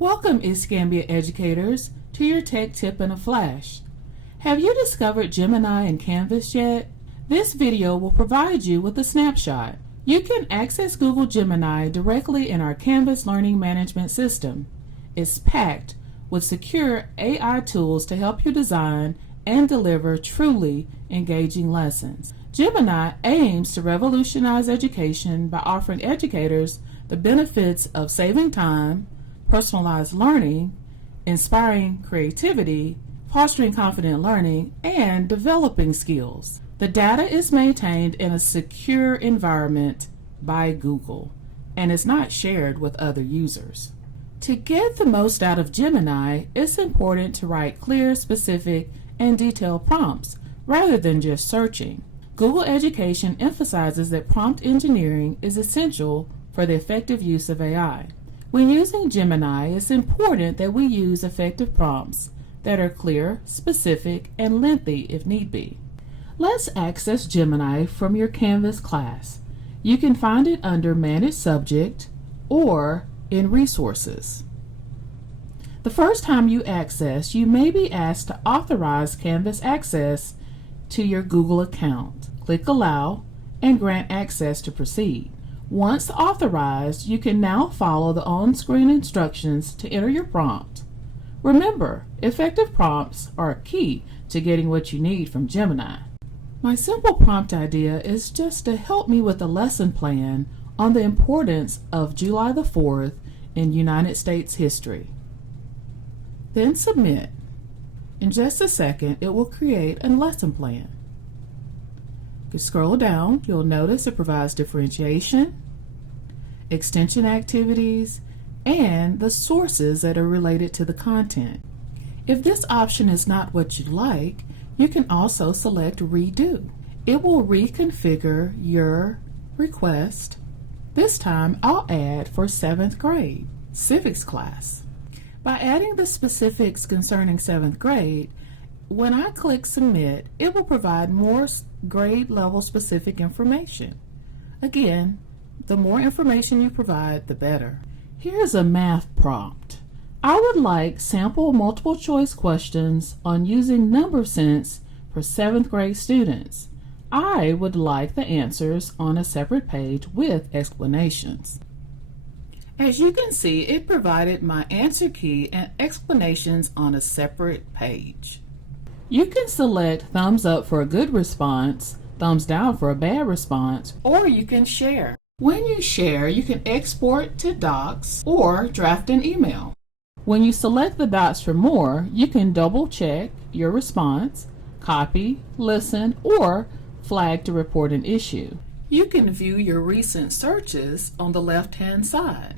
Welcome, Escambia educators, to your tech tip in a flash. Have you discovered Gemini and Canvas yet? This video will provide you with a snapshot. You can access Google Gemini directly in our Canvas learning management system. It's packed with secure AI tools to help you design and deliver truly engaging lessons. Gemini aims to revolutionize education by offering educators the benefits of saving time, personalized learning, inspiring creativity, fostering confident learning, and developing skills. The data is maintained in a secure environment by Google and is not shared with other users. To get the most out of Gemini, it's important to write clear, specific, and detailed prompts rather than just searching. Google Education emphasizes that prompt engineering is essential for the effective use of AI. When using Gemini, it's important that we use effective prompts that are clear, specific, and lengthy if need be. Let's access Gemini from your Canvas class. You can find it under Manage Subject or in Resources. The first time you access, you may be asked to authorize Canvas access to your Google account. Click Allow and grant access to proceed. Once authorized, you can now follow the on-screen instructions to enter your prompt. Remember, effective prompts are key to getting what you need from Gemini. My simple prompt idea is just to help me with a lesson plan on the importance of July the 4th in United States history. Then submit. In just a second, it will create a lesson plan. If you scroll down, you'll notice it provides differentiation, extension activities, and the sources that are related to the content. If this option is not what you like, you can also select Redo. It will reconfigure your request. This time I'll add for 7th grade civics class. By adding the specifics concerning 7th grade, when I click Submit, it will provide more grade level specific information. Again, the more information you provide, the better. Here's a math prompt. I would like sample multiple choice questions on using number sense for 7th grade students. I would like the answers on a separate page with explanations. As you can see, it provided my answer key and explanations on a separate page. You can select thumbs up for a good response, thumbs down for a bad response, or you can share. When you share, you can export to docs or draft an email. When you select the dots for more, you can double check your response, copy, listen, or flag to report an issue. You can view your recent searches on the left-hand side.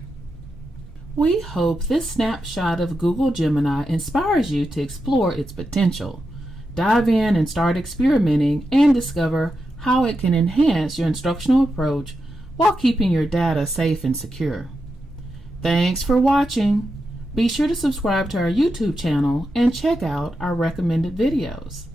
We hope this snapshot of Google Gemini inspires you to explore its potential. Dive in and start experimenting and discover how it can enhance your instructional approach while keeping your data safe and secure. Thanks for watching. Be sure to subscribe to our YouTube channel and check out our recommended videos.